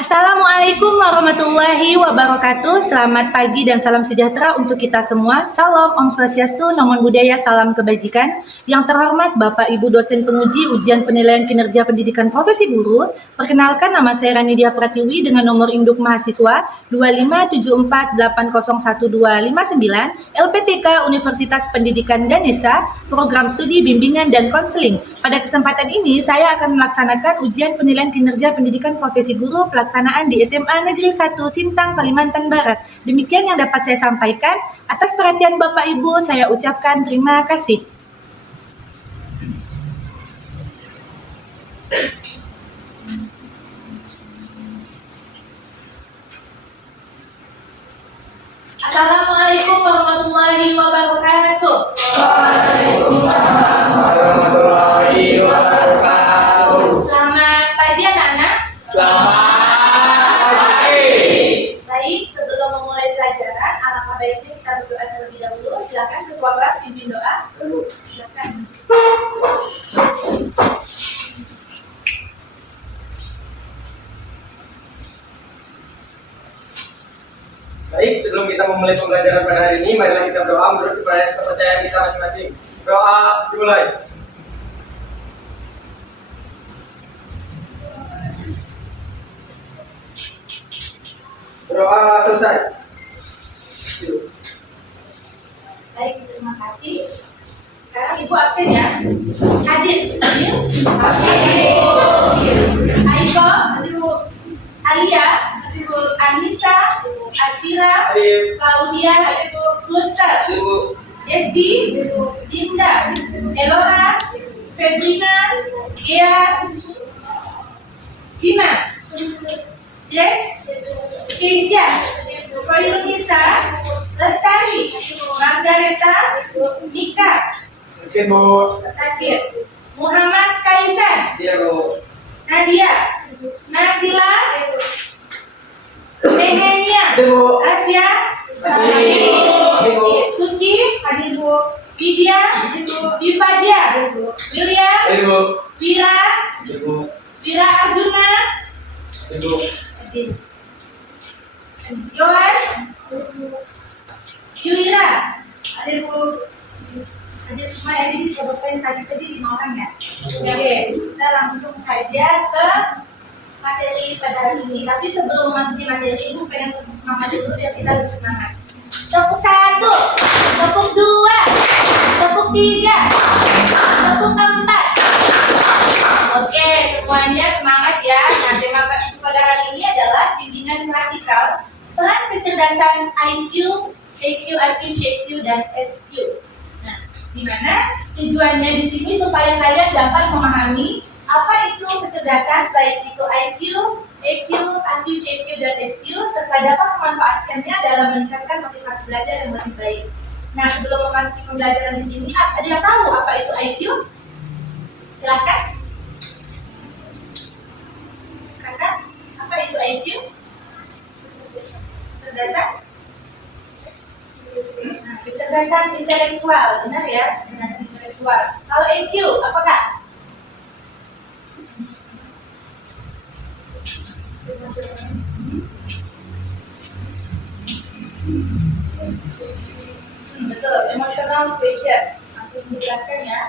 Assalamualaikum warahmatullahi wabarakatuh. Selamat pagi dan salam sejahtera untuk kita semua. Salam Om Swastiastu, Namo Buddhaya, salam kebajikan. Yang terhormat Bapak Ibu dosen penguji ujian penilaian kinerja pendidikan profesi guru. Perkenalkan, nama saya Ranidia Pratiwi dengan nomor induk mahasiswa 2574801259, LPTK Universitas Pendidikan Ganesha, program studi bimbingan dan konseling. Pada kesempatan ini saya akan melaksanakan ujian penilaian kinerja pendidikan profesi guru pelaksanaan di SMA Negeri 1 Sintang, Kalimantan Barat. Demikian yang dapat saya sampaikan. Atas perhatian Bapak Ibu, saya ucapkan terima kasih. Assalamualaikum warahmatullahi wabarakatuh. Waalaikumsalam warahmatullahi wabarakatuh. Selamat pagi anak-anak. Selamat pagi. Baik, sebelum memulai pelajaran, alangkah baiknya kita berdoa terlebih dahulu. Silakan ketua kelas pimpin doa. Silakan. Baik, sebelum kita memulai pembelajaran pada hari ini, marilah kita berdoa menurut kepercayaan kita masing-masing. Doa dimulai. Doa selesai. Baik, terima kasih. Sekarang Ibu absen ya. Adit, Adil, Aiko, Alia, Anissa, Ashira, Claudia, Fluster, Desti, Dinda, Elora, Febrina, Gia, Gina, Drex, Keisha, Koyunisa, Lestari, Margareta, Mika, Sakit, Bu. Sakit, Muhammad Kaisan, Iya, Bu. Nadia, Nasila, Nehemia, Bu. Asia, Hadir, Bu. Suci, Widya, Divadia, William, Hadir, Bu. Wira, Ibu. Wira Arjuna, Ibu. Yohan, Yuira. Ada semua ya di sini, coba saya saja tadi 5 orang ya. Oke, kita langsung saja ke materi pada hari ini. Tapi sebelum memasuki materi, Ibu pengen tepuk semangat dulu biar kita lebih semangat. Tepuk 1, tepuk 2, tepuk 3, tepuk 4. Oke, semuanya semangat ya. Nah, tema kita pada hari ini adalah bimbingan klasikal, peran kecerdasan IQ, EQ, IQ, CQ, dan SQ. Nah, di mana tujuannya di sini supaya kalian dapat memahami apa itu kecerdasan, baik itu IQ, EQ, IQ, CQ, dan SQ, serta dapat memanfaatkannya dalam meningkatkan motivasi belajar yang lebih baik. Nah, sebelum memasuki pembelajaran di sini, ada yang tahu apa itu IQ? Silakan. Kakak, apa itu IQ? Kecerdasan? Nah, kecerdasan intelektual, benar ya? Kecerdasan intelektual. Kalau EQ, apa Kak? Betul, emotional quotient. Masih menjelaskan ya.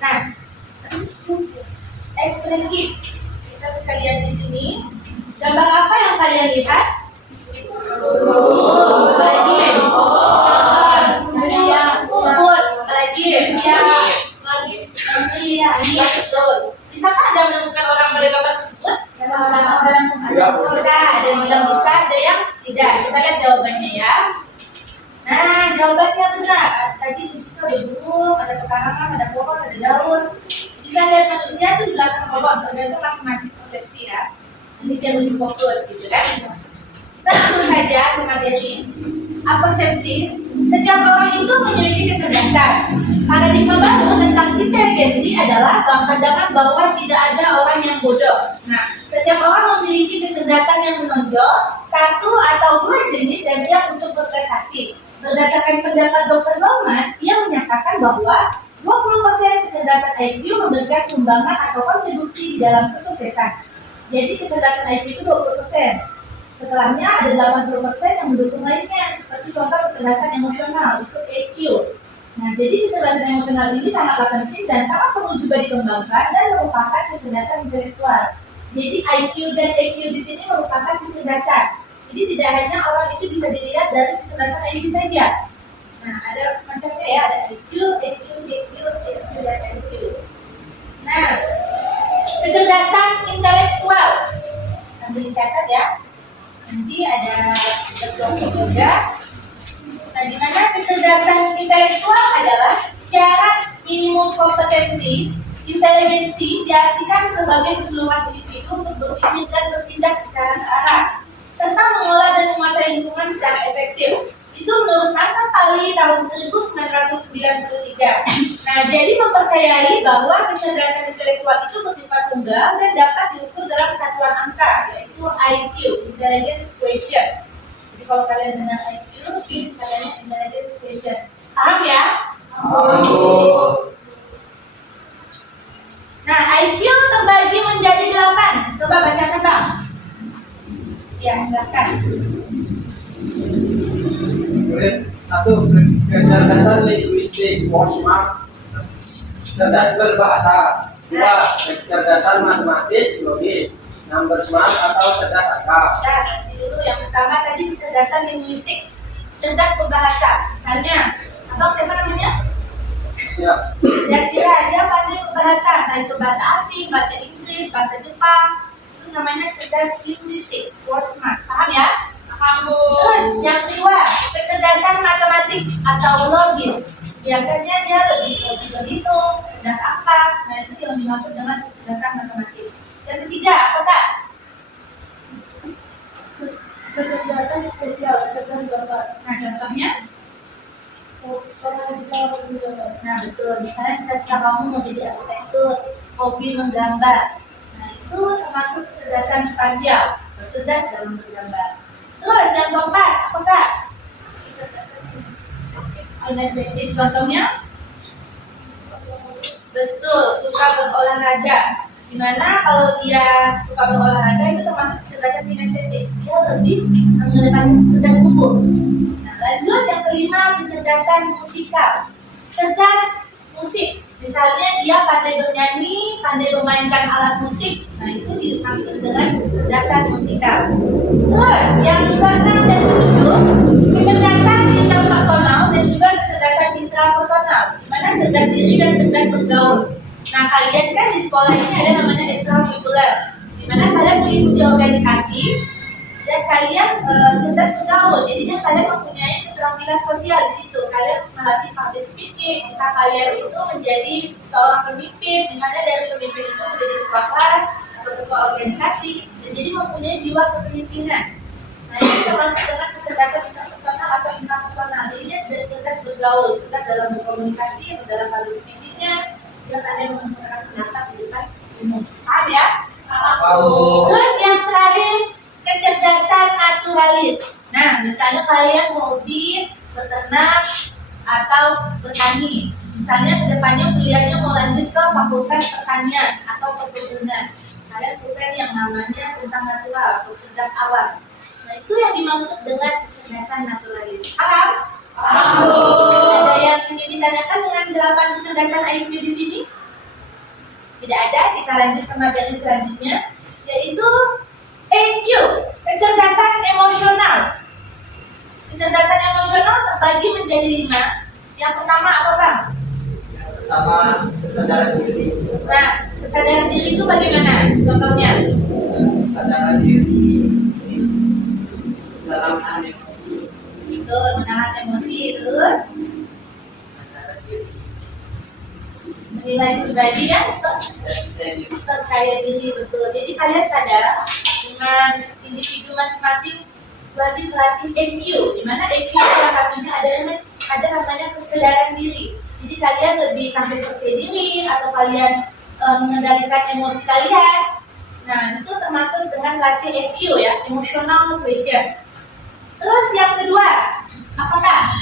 Nah, ekspresi kita bisa lihat di sini. Gambar apa yang kalian lihat? Lagi, iya, betul. Bisakah Anda menemukan orang pada gambar tersebut? Bisa, ada yang bilang bisa, ada yang tidak. Kita lihat jawabannya ya. Nah, jawabannya benar. Tadi di situ ada burung, ada pekarangan, ada pohon, ada daun. Bisa lihat manusia itu di belakang pohon, tergantung masing-masing persepsi ya. Ini dia lebih fokus gitu kan. Kita langsung saja ke materi. Persepsi. Setiap orang itu memiliki kecerdasan. Paradigma baru tentang inteligensi adalah pandangan bahwa tidak ada orang yang bodoh. Nah, setiap orang memiliki kecerdasan yang menonjol, satu atau dua jenis dan siap untuk berprestasi. Berdasarkan pendapat Dr. Norman, ia menyatakan bahwa 20% kecerdasan kecerdasan IQ memberikan sumbangan atau kontribusi di dalam kesuksesan. Jadi kecerdasan IQ itu 20%. Setelahnya ada 80% yang mendukung lainnya, seperti contoh kecerdasan emosional, itu EQ. Nah, jadi kecerdasan emosional ini sangatlah penting dan sangat perlu juga dikembangkan dan merupakan kecerdasan intelektual. Jadi IQ dan EQ di sini merupakan kecerdasan. Jadi tidak hanya orang itu bisa dilihat dari kecerdasan IQ saja. Nah, ada macamnya ya, ada IQ, EQ, EQ, SQ, dan IQ. Nah, kecerdasan intelektual. Sambil dicatat ya. Nanti ada tugas juga. Nah, di mana kecerdasan intelektual adalah syarat minimum kompetensi inteligensi diartikan sebagai keseluruhan individu untuk berpikir dan bertindak secara terarah serta mengelola dan menguasai lingkungan secara efektif. Itu menurut Arthur Pali tahun 1993. Nah, jadi mempercayai bahwa kecerdasan intelektual itu bersifat tunggal dan dapat diukur dalam satuan angka, yaitu IQ, Intelligence Quotient. Jadi kalau kalian dengar IQ, kalian Intelligence Quotient. Paham ya? Nah, IQ terbagi menjadi 8. Coba bacakan, Bang. Ya, silakan. Satu, kecerdasan linguistik, smart, cerdas berbahasa. Dua, kecerdasan matematis, logis, number smart atau cerdas angka. Nah, nanti dulu yang pertama tadi kecerdasan linguistik, cerdas berbahasa. Misalnya, abang siapa namanya? Siap. Ya, dia pandai berbahasa. Nah, itu bahasa asing, bahasa Inggris, bahasa Jepang. Itu namanya cerdas linguistik, word smart. Paham ya? Terus yang kedua, kecerdasan matematik atau logis. Biasanya dia lebih berhitung, cerdas angka. Nah, itu yang dimaksud dengan kecerdasan matematik. Yang ketiga, apa Kak? Kecerdasan spesial, cerdas gambar. Nah, contohnya? Nah, betul. Misalnya cita-cita kamu mau jadi arsitektur, hobi menggambar. Nah, itu termasuk kecerdasan spasial, cerdas dalam bergambar. Terus yang keempat, apa Kak? Kinestetik, contohnya? Betul, suka berolahraga. Dimana kalau dia suka berolahraga itu termasuk kecerdasan kinestetik. Dia lebih mengedepankan cerdas tubuh. Nah, lanjut yang kelima, kecerdasan musikal. Cerdas musik. Misalnya dia pandai bernyanyi, pandai memainkan alat musik. Nah, itu dimaksud dengan kecerdasan musikal. Terus yang keenam dan ketujuh, kecerdasan interpersonal dan juga kecerdasan intrapersonal, di mana cerdas diri dan cerdas bergaul. Nah, kalian kan di sekolah ini ada namanya ekstrakurikuler, di mana kalian mengikuti organisasi dan kalian cerdas bergaul. Jadinya kalian mempunyai keterampilan sosial di situ. Kalian melatih public speaking, entah kalian itu menjadi seorang pemimpin, misalnya dari pemimpin itu menjadi ketua kelas atau ketua organisasi, dan jadi mempunyai jiwa kepemimpinan. Nah, ini termasuk dengan kecerdasan interpersonal atau intrapersonal. Jadinya cerdas bergaul, cerdas dalam berkomunikasi atau dalam public speakingnya, dan kalian menggunakan pendapat di depan umum. Paham ya? Terus yang terakhir, kecerdasan naturalis. Nah, misalnya kalian hobi beternak atau bertani. Misalnya kedepannya kuliahnya mau lanjut ke fakultas pertanian atau perkebunan. Kalian suka yang namanya tentang natural atau cerdas alam. Nah, itu yang dimaksud dengan kecerdasan naturalis. Paham? Ada yang ingin ditanyakan dengan 8 kecerdasan IQ di sini? Tidak ada, kita lanjut ke materi selanjutnya, yaitu EQ, kecerdasan emosional. Kecerdasan emosional terbagi menjadi 5. Yang pertama apa Bang? Yang pertama, kesadaran diri. Nah, kesadaran diri itu bagaimana? Contohnya? Kesadaran diri dalam emosi. Itu menahan emosi, terus Kesadaran diri menilai pribadi ya, percaya diri, betul. Jadi kalian sadar dengan individu masing-masing wajib melatih EQ, di mana EQ salah satunya ada namanya kesadaran diri. Jadi kalian lebih tampil percaya diri atau kalian mengendalikan emosi kalian. Nah, itu termasuk dengan latih EQ ya, emotional quotient. Terus yang kedua, apakah?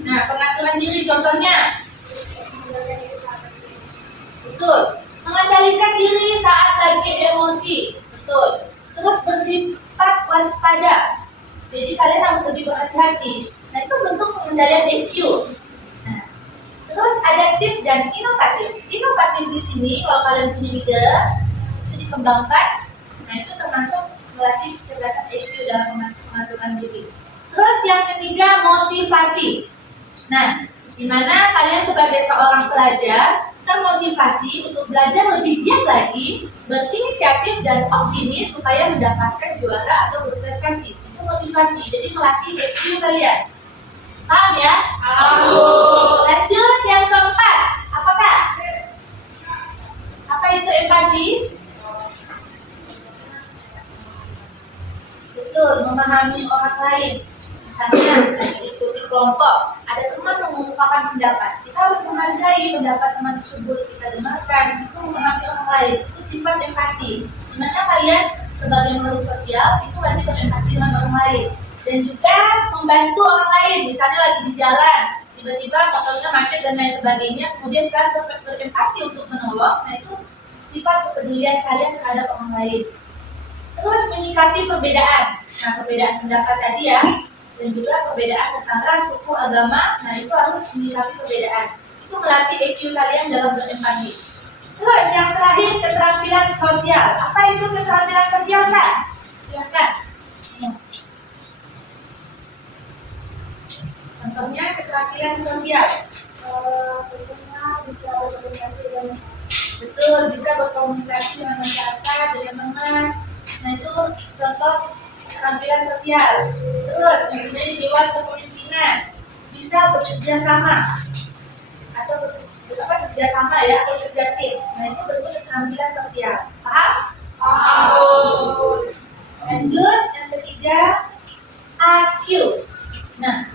Nah, pengaturan diri contohnya betul. Mengendalikan diri saat lagi emosi, betul. Terus bersifat waspada, jadi kalian harus lebih berhati-hati. Nah, itu bentuk pengendalian EQ. Nah, terus adaptif dan inovatif. Inovatif di sini kalau kalian punya ide itu dikembangkan. Nah, itu termasuk melatih kecerdasan EQ dalam pengaturan diri. Terus yang ketiga, motivasi. Nah, di mana kalian sebagai seorang pelajar termotivasi untuk belajar lebih giat lagi, berinisiatif dan optimis supaya mendapatkan juara atau berprestasi. Itu motivasi. Jadi melatih EQ kalian. Paham ya? Paham. Lanjut yang keempat. Apakah? Apa itu empati? Betul, memahami orang lain. Misalnya lagi diskusi kelompok, ada teman yang mengungkapkan pendapat, kita harus menghargai pendapat teman tersebut, kita dengarkan, itu memahami orang lain, itu sifat empati. Dimana kalian sebagai makhluk sosial itu wajib berempati dengan orang lain, dan juga membantu orang lain. Misalnya lagi di jalan, tiba-tiba motornya macet dan lain sebagainya, kemudian kalian berempati untuk menolong. Nah, itu sifat kepedulian kalian terhadap orang lain. Terus menyikapi perbedaan. Nah, perbedaan pendapat tadi ya, dan juga perbedaan tentang ras, suku, agama. Nah, itu harus menyikapi perbedaan. Itu melatih EQ kalian dalam berempati. Terus yang terakhir, keterampilan sosial. Apa itu keterampilan sosial, Kak? Silahkan. Contohnya keterampilan sosial. Tentunya bisa berkomunikasi dengan Betul, bisa berkomunikasi dengan masyarakat, dengan teman. Nah, itu contoh keterampilan sosial. Terus mempunyai jiwa kepemimpinan, bisa bekerja sama atau bekerja sama ya, atau bekerja tim. Nah, itu bentuk keterampilan sosial. Paham? Paham. Lanjut yang ketiga, IQ. Nah,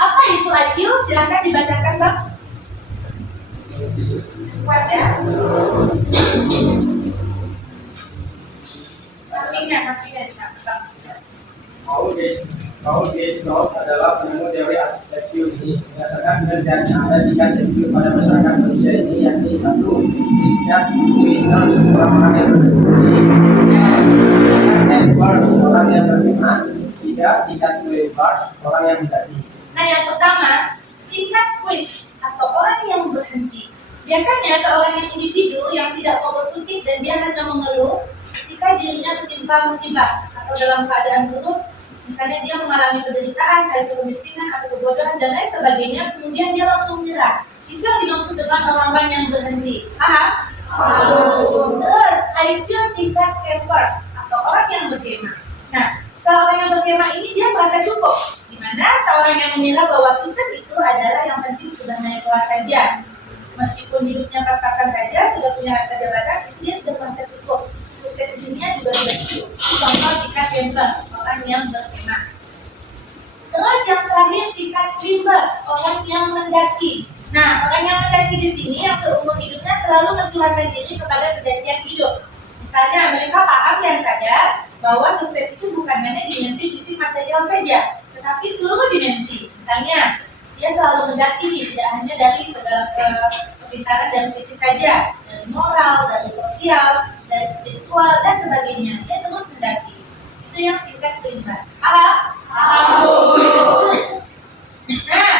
apa itu IQ? Silakan dibacakan, Bang. Kuat ya. Paul D. Snow adalah penemu teori EQ ini. Berdasarkan penelitian yang ada di EQ pada masyarakat manusia ini, yakni satu, tingkat pintar seorang orang yang berdiri, Edward orang yang berlima, tiga, tingkat Edward orang yang menjadi. Nah, yang pertama, tingkat quiz atau orang yang berhenti. Biasanya seorang yang individu yang tidak mau berkutik dan dia hanya mengeluh ketika dirinya tertimpa musibah atau dalam keadaan buruk, misalnya dia mengalami penderitaan, kayak kemiskinan atau kebodohan dan lain sebagainya, kemudian dia langsung menyerah. Itu yang dimaksud dengan orang-orang yang berhenti. Paham? Terus IQ tingkat Kempers atau orang yang berkemah. Nah, seorang yang berkemah ini dia merasa cukup, di mana seorang yang mengira bahwa sukses itu adalah yang penting sudah naik kelas saja. Meskipun hidupnya pas-pasan saja, sudah punya harta jabatan, itu dia sudah merasa cukup. Sukses dunia juga sudah cukup. Contoh tingkat Kempers, orang yang berkemah. Terus yang terakhir tingkat Climbers, orang yang mendaki. Nah, orang yang mendaki di sini yang seumur hidupnya selalu mencurahkan diri kepada pendakian hidup. Misalnya mereka paham dan sadar bahwa sukses itu bukan hanya dimensi fisik material saja, tetapi seluruh dimensi. Misalnya dia selalu mendaki tidak hanya dari segala kepisaran dan fisik saja, dari moral, dari sosial, dari spiritual dan sebagainya. Dia terus mendaki. Itu yang tingkat Climbers. Paham? Nah,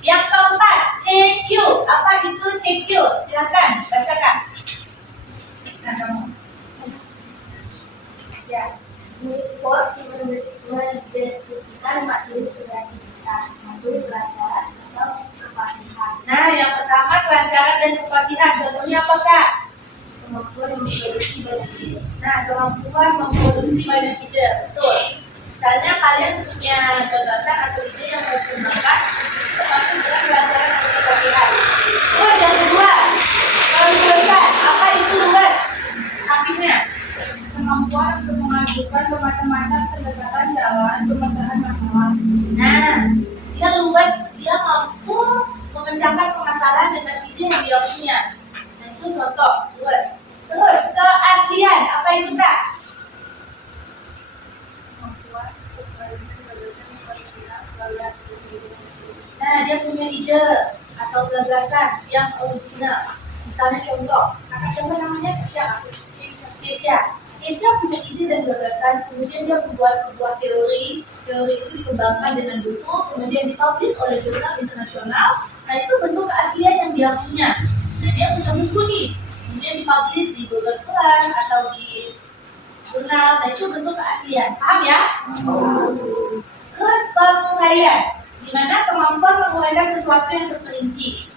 yang keempat, CQ. Apa itu CQ? Silakan bacakan. Nah, kamu. ya, Newport mendeskripsikan materi kreativitas, satu kelancaran atau kefasihan. Nah, yang pertama kelancaran dan kefasihan. Contohnya apa, Kak? Kemampuan memproduksi banyak ide. Nah, kemampuan memproduksi banyak ide. Betul. Misalnya kalian punya gagasan atau ide yang mau dikembangkan, termasuk dengan kelancaran atau kefasihan. Terus yang kedua, keluasan. Apa itu luas? Artinya, Kemampuan untuk mengajukan bermacam-macam pendekatan dalam pemecahan masalah. nah, dia luas, dia mampu memecahkan permasalahan dengan ide yang dia punya. Nah, itu contoh luas. Terus keaslian, apa itu, Kak? Kemampuan untuk merinci gagasan yang original segala Nah, dia punya ide atau gagasan yang original. Misalnya contoh, kakak siapa namanya? Kesia. Kesia punya ide dan gagasan, kemudian dia membuat sebuah teori. Teori itu dikembangkan dengan buku, kemudian dipublish oleh jurnal internasional. Nah, itu bentuk keaslian yang dia punya. Nah, dia punya buku nih, kemudian dipublish di Google Scholar atau di jurnal. Nah, itu bentuk keaslian. Paham ya? Terus penguraian, di mana kemampuan menguraikan sesuatu yang terperinci.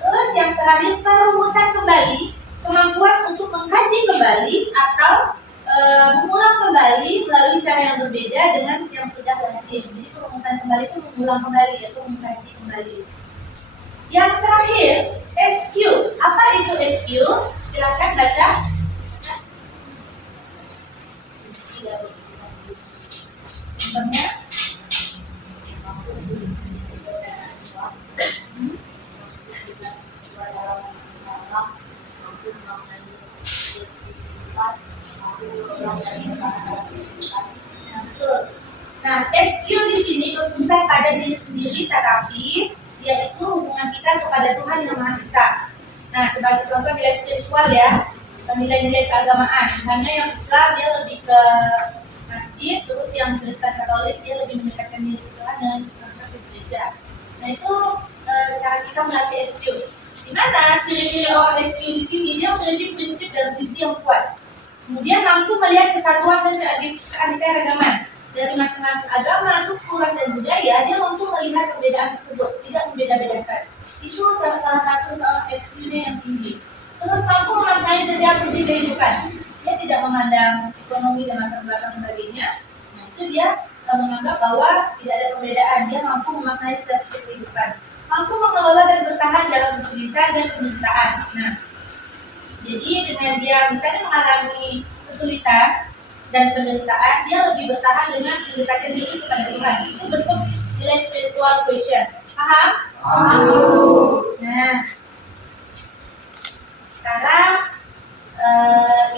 Terus yang terakhir, perumusan kembali, kemampuan untuk mengkaji kembali atau mengulang kembali melalui cara yang berbeda dengan yang sudah lazim. Jadi perumusan kembali itu mengulang kembali atau mengkaji kembali. Yang terakhir, SQ. Apa itu SQ? Silakan baca. Contohnya. Nah, SQ di sini berpusat pada diri sendiri, tetapi yaitu hubungan kita kepada Tuhan yang Maha Esa. Nah, sebagai contoh nilai spiritual ya, nilai-nilai keagamaan. Misalnya yang Islam dia lebih ke masjid, terus yang Kristen Katolik dia lebih mendekatkan diri ke Tuhan dan ke gereja. Nah, itu cara kita melatih SQ. Di mana ciri-ciri orang SQ di sini dia memiliki prinsip dan visi yang kuat. Kemudian mampu melihat kesatuan dan keanekaragaman dari masing-masing agama, suku, ras, dan budaya. Dia mampu melihat perbedaan tersebut, tidak membeda-bedakan. Itu salah satu seorang SQ-nya yang tinggi. Terus mampu memaknai setiap sisi kehidupan. Dia tidak memandang ekonomi dan latar belakang sebagainya. Nah, itu dia menganggap bahwa tidak ada perbedaan. Dia mampu memaknai setiap sisi kehidupan. Mampu mengelola dan bertahan dalam kesulitan dan penderitaan. Nah, jadi dengan dia misalnya mengalami kesulitan dan penderitaan, dia lebih bertahan dengan mendekatkan diri kepada Tuhan. Itu bentuk nilai spiritual question. Paham? Paham. Nah, sekarang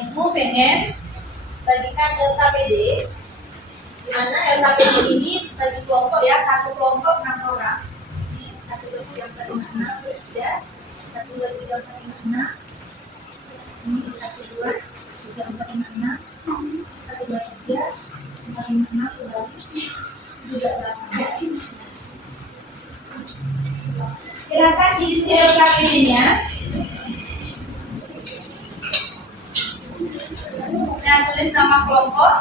Ibu pengen bagikan LKPD, di mana LKPD ini bagi kelompok ya, satu kelompok 6 orang. Ini satu kelompok yang 456, ya, 1, 2, 3, 4, 5, 6. Ini 1, 2, 3, 4, 5, 6. 1, 2, 3, 4, 5, 6 sudah juga 8. Silakan diisi LKPD-nya. Nah, tulis nama kelompok.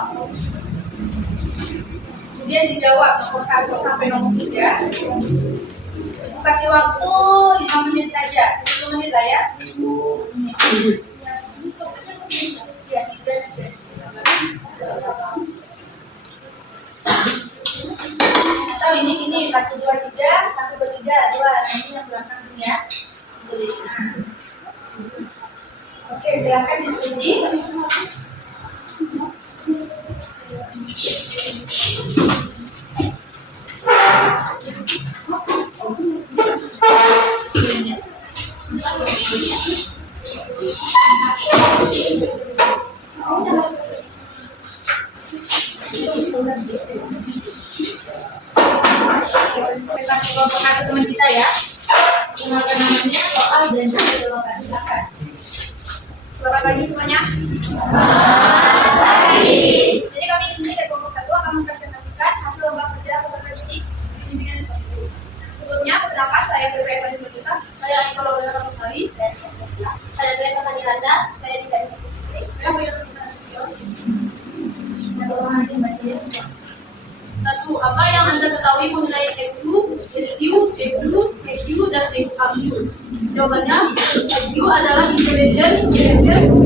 Kemudian dijawab nomor 1 sampai nomor 3. Ibu kasih waktu 5 menit saja, 10 menit lah ya. Atau ini 1, 2, 3, 1, 2, 3, 2. Ini yang belakang ini ya. Oke, silakan diskusi. Kelompok satu teman kita ya. Kenalkan namanya, soal dan jawaban. Silakan. Selamat pagi semuanya. Jadi kami di sini dari kelompok 1 akan mempresentasikan hasil lomba kerja peserta didik bimbingan instruksi. Sebelumnya, perkenalkan saya Berkaya Pada Semetusa, saya Nika Laura Ramusali, saya Teresa Manilanda, saya di Garis Putri, saya punya tulisan video. Satu, apa yang Anda ketahui mengenai EQ, SQ, EQ, dan EQ? Jawabannya, EQ adalah intelligence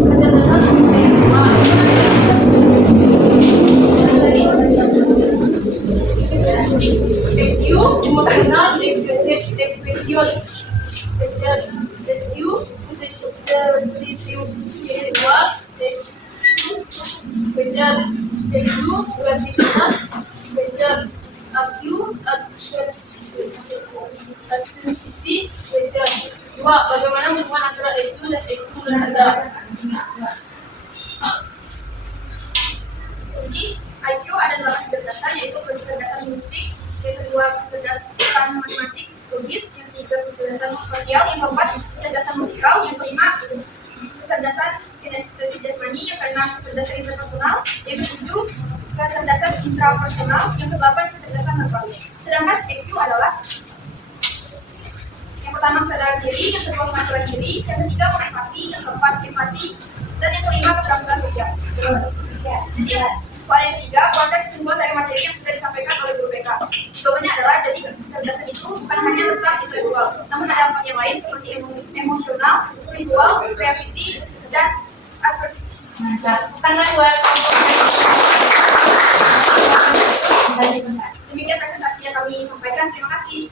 adalah EQ emosional expression, SQ spiritual expression, EQ kreativitas expression, AQ authenticity expression. Dua, bagaimana hubungan antara EQ dan EQ berada? Jadi IQ ada 8 kecerdasan, yaitu kecerdasan linguistik, yang kedua kecerdasan matematik logis, yang ketiga kecerdasan kecerdasan sosial, yang keempat kecerdasan musikal, yang kelima kecerdasan kinestetik jasmani, yang keenam kecerdasan interpersonal, yang ketujuh kecerdasan intrapersonal, yang kedelapan kecerdasan verbal. Sedangkan EQ adalah yang pertama kesadaran diri, yang kedua pengakuan diri, yang ketiga motivasi, yang keempat empati, dan yang kelima keterampilan sosial. Jadi poin yang ketiga, kualitas kesimpulan dari materi yang sudah disampaikan oleh guru BK. Jawabannya adalah jadi kecerdasan itu bukan hanya tentang intelektual, namun ada empat yang lain seperti emosional, spiritual, creativity, dan adversity. Tangan buat Demikian presentasi yang kami sampaikan. Terima kasih.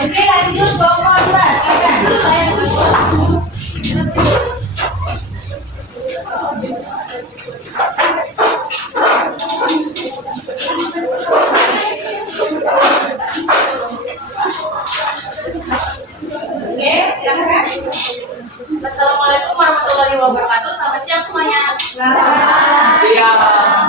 Oke, lanjut kelompok 2. Oke, silakan. Assalamualaikum warahmatullahi wabarakatuh. Selamat siang semuanya.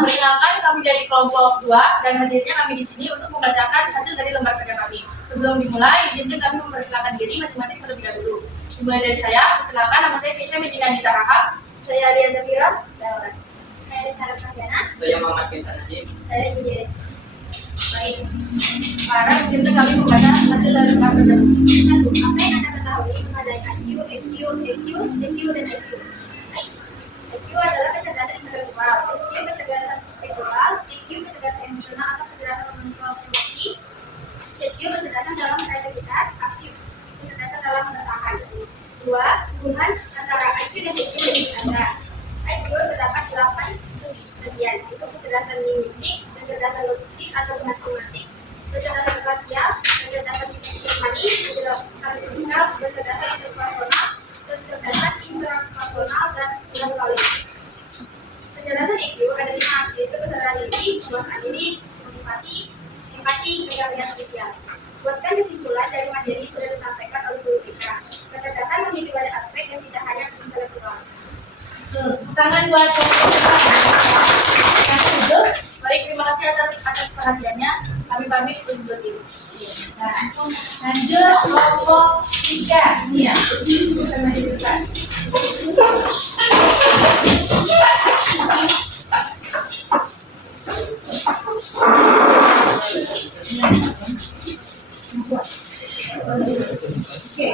Perkenalkan, kami dari kelompok 2 dan hadirnya kami di sini untuk membacakan hasil dari lembar kerja kami. Sebelum dimulai, izinkan kami memperkenalkan diri masing-masing terlebih dahulu. Dimulai dari saya, perkenalkan nama saya Keisha Medina Nita Rahab. Saya Ria Zafira. Saya Sarah Pradana. Saya Muhammad Kesan Najib. Saya Julia. Baik. Sekarang izinkan kami membaca hasil dari lembar kerja. 1. Apa yang Anda ketahui mengenai IQ, SQ, EQ, CQ, dan EQ? IQ adalah kecerdasan intelektual, SQ kecerdasan spiritual, EQ kecerdasan emosional atau kecerdasan mengontrol emosi, CQ kecerdasan dalam kreativitas, AQ kecerdasan dalam bertahan. 2. Hubungan antara IQ dan EQ lebih standar. IQ terdapat 8 bagian, yaitu kecerdasan linguistik, kecerdasan logik atau matematik, kecerdasan spasial, kecerdasan jasmani, kecerdasan fisikal, kecerdasan interpersonal, kecerdasan intrapersonal, dan verbal. Kecerdasan EQ ada 5, yaitu kesadaran diri, penguasaan diri, motivasi, empati, kecerdasan sosial. Buatkan kesimpulan dari materi yang sudah disampaikan oleh guru BK. Kecerdasan memiliki banyak aspek yang tidak hanya intelektual. Tangan buat kelompok 1. Baik, terima kasih atas perhatiannya. Kami pamit untuk berdiri. Nah, lanjut kelompok 3. Ini ya. Oke,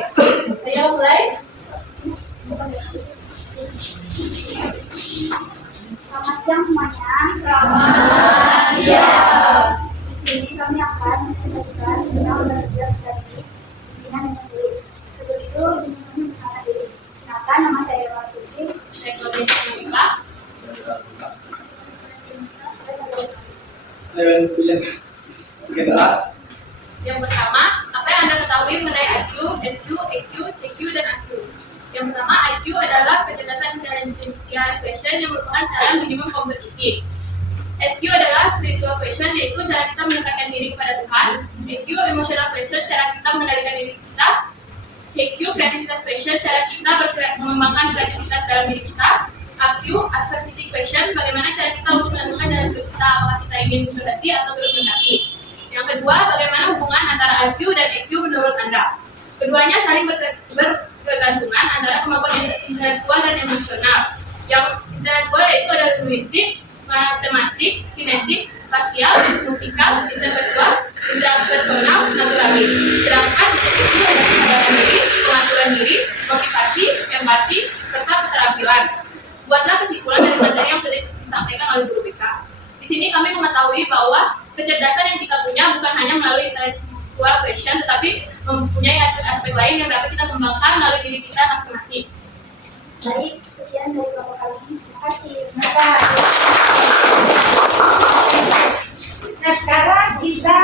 saya mulai. Selamat siang semuanya. Selamat siang. Di sini kami akan mempresentasikan tentang kerja dari pimpinan yang sulit. Sebelum itu, izin kami mengenalkan diri. Kenalkan, nama saya Eva Putri. Saya Claudia Sulika. Saya William. Kita Yang pertama, apa yang Anda ketahui mengenai IQ, SQ, EQ, CQ, dan AQ? Yang pertama, IQ adalah kecerdasan intelligential question yang merupakan syarat minimum kompetisi. SQ adalah spiritual question, yaitu cara kita mendekatkan diri kepada Tuhan. EQ, emotional question, cara kita mengendalikan diri kita. CQ, creativitas question, cara kita mengembangkan kreativitas dalam diri kita. AQ, adversity question, bagaimana cara kita untuk menentukan dalam hidup kita apakah kita ingin berhenti atau terus mendaki. Yang kedua, bagaimana hubungan antara IQ dan EQ menurut Anda? Keduanya saling berkegantungan antara kemampuan intelektual dan emosional. Yang intelektual yaitu adalah linguistik, matematik, kinetik, spasial, musikal, interpersonal, naturalis. Sedangkan itu adalah kesadaran diri, pengaturan diri, motivasi, empati, serta keterampilan. Buatlah kesimpulan dari materi yang sudah disampaikan oleh guru BK. Di sini kami mengetahui bahwa kecerdasan yang kita punya bukan hanya melalui intellectual question, tetapi mempunyai aspek-aspek lain yang dapat kita kembangkan melalui diri kita masing-masing. Baik, sekian dari kelompok kami. Terima kasih. Nah, sekarang kita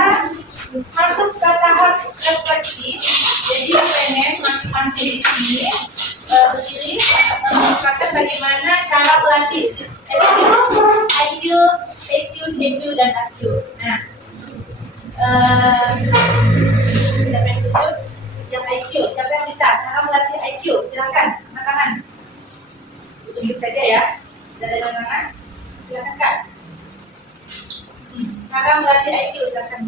masuk ke tahap refleksi. Jadi pengen masing-masing di sini berdiri menunjukkan bagaimana cara melatih IQ, EQ, CQ, dan AQ. Nah, siapa yang tunjuk? Yang IQ, siapa yang bisa? Cara melatih IQ, silakan, angkat tangan. Tunjuk saja ya. Dari tangan, silakan Kak. Cara melatih IQ, silakan.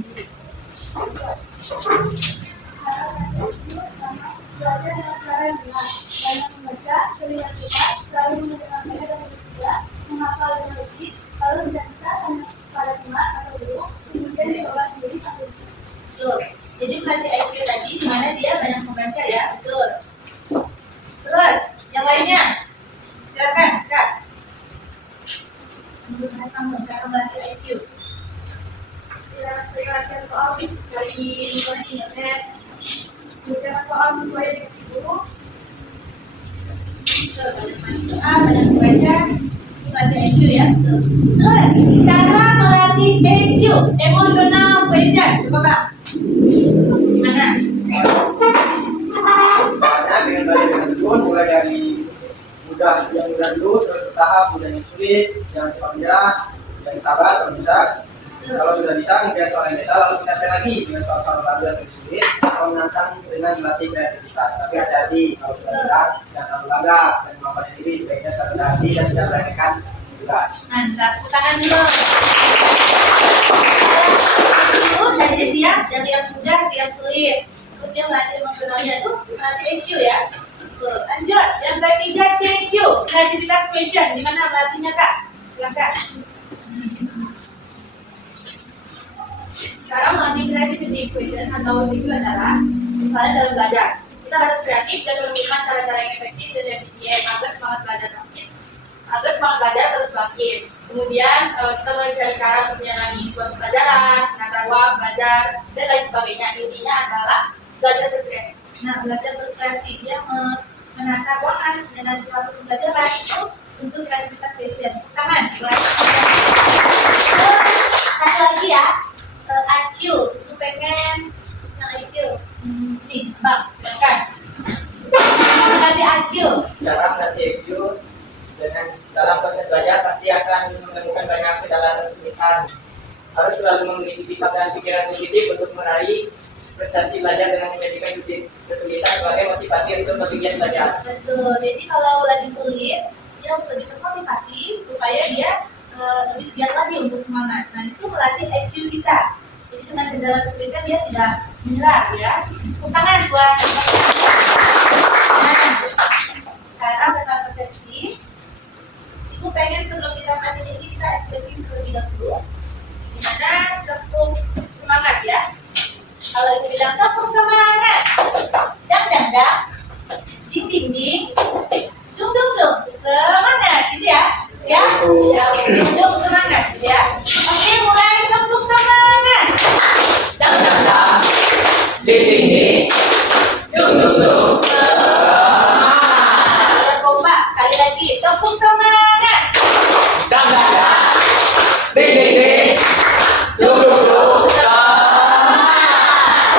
belajar dengan cara yang benar, banyak membaca, sering latihan, selalu mendengar dan bersedia, menghafal dengan lebih, lalu tidak bisa hanya pada teman atau guru, kemudian dicoba sendiri sambil bisa. Betul. Jadi melatih IQ tadi di mana dia banyak membaca ya, betul. Terus yang lainnya, silakan Kak. Menurut Hasan cara melatih IQ. Ya, sering latihan soal dari misalnya di internet, belajar soal sesuai dengan guru, Betul, banyak membaca, melatih IQ ya, betul. Terus cara melatih EQ, emotional question, coba Kak. Gimana? Caranya dengan belajar dengan tekun, mulai dari mudah yang mudah dulu, terus bertahap, mudah yang sulit, jangan cepat menyerah, yang sabar kalau bisa. Kalau sudah bisa, kemudian soal yang biasa, lalu kita cek lagi dengan soal-soal baru yang lebih sulit, atau menantang dengan melatih kreativitas. Tapi hati-hati, kalau sudah berat, jangan terlalu bangga dan mampu sendiri, sebaiknya sadar hati dan tidak meremehkan tugas. Mantap, tepuk tangan dulu. Itu dari yang mudah ke yang sulit. Terus yang melatih emosionalnya itu melatih EQ ya. Tuh, lanjut. Yang ketiga CQ, kreativitas question. Di mana melatihnya Kak? Silakan. Cara melatih creativity equation atau EQ adalah misalnya dalam belajar. Kita harus kreatif dan menemukan cara-cara yang efektif dan efisien agar semangat belajar terus bangkit. Kemudian kita mencari cara untuk menyenangi suatu pelajaran, menata ruang belajar dan lain sebagainya. Intinya adalah belajar berkreasi. Nah, belajar berkreasi dia menata ruangan dengan suatu pembelajaran itu untuk kreativitas question. Tepuk tangan. Satu lagi ya, IQ. Itu pengen yang IQ. Nih, Bang, silakan. Melatih IQ. Cara melatih EQ dengan dalam proses belajar pasti akan menemukan banyak kesalahan kesulitan. Harus selalu memiliki sifat dan pikiran positif untuk meraih prestasi belajar dengan menjadikan kesulitan sebagai motivasi untuk bergiat belajar. Betul. Jadi kalau lagi sulit, dia harus lebih termotivasi supaya dia lebih giat lagi untuk semangat. Nah, itu melatih IQ kita. Jadi dengan kendala kesulitan dia tidak menyerah ya. Tepuk tangan buat. Nah, sekarang setelah persepsi, Ibu pengen sebelum kita melatih ini kita ekspresi terlebih dahulu. Dimana tepuk semangat ya. Kalau itu bilang tepuk semangat, dang, ding, dung, semangat, gitu ya? Ya, semangat, gitu ya? Oke, mulai tepuk semangat. Dang, ding, dung, Ada kompak, sekali lagi, tepuk semangat. dang, ding, dung,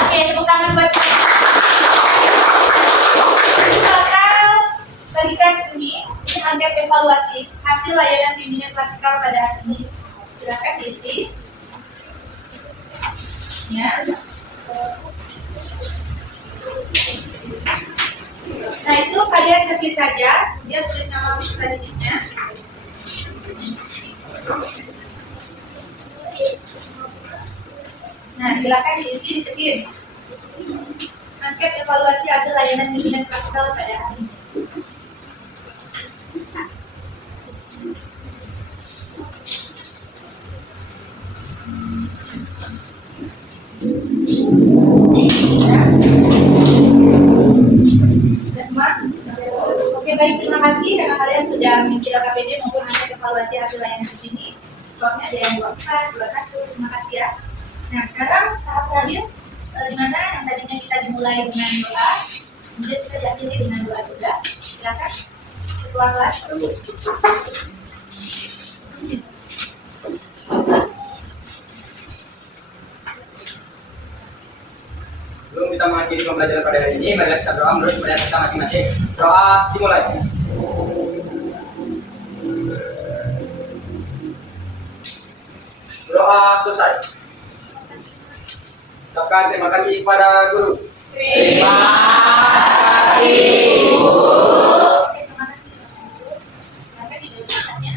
Oke, tepuk tangan buat bagikan ini angket evaluasi hasil layanan bimbingan klasikal pada hari ini. Silakan diisi. Ya. Nah itu kalian ketik saja, dia tulis nama peserta didiknya. Nah silakan diisi, dicekin. Angket evaluasi hasil layanan bimbingan klasikal pada hari ini. Oke baik, terima kasih karena kalian sudah mengisi LKPD maupun angket evaluasi hasil layanan di sini. Skornya ada yang 24, 21, terima kasih ya. Nah sekarang tahap terakhir di mana yang tadinya kita dimulai dengan doa, kemudian kita diakhiri dengan doa juga. Silakan ketua kelas. Sebelum kita mengakhiri pembelajaran pada hari ini, mari kita berdoa menurut kepada kita masing-masing. Doa dimulai. Doa selesai. Ucapkan terima kasih kepada guru. Terima kasih. Silakan duduk atasnya.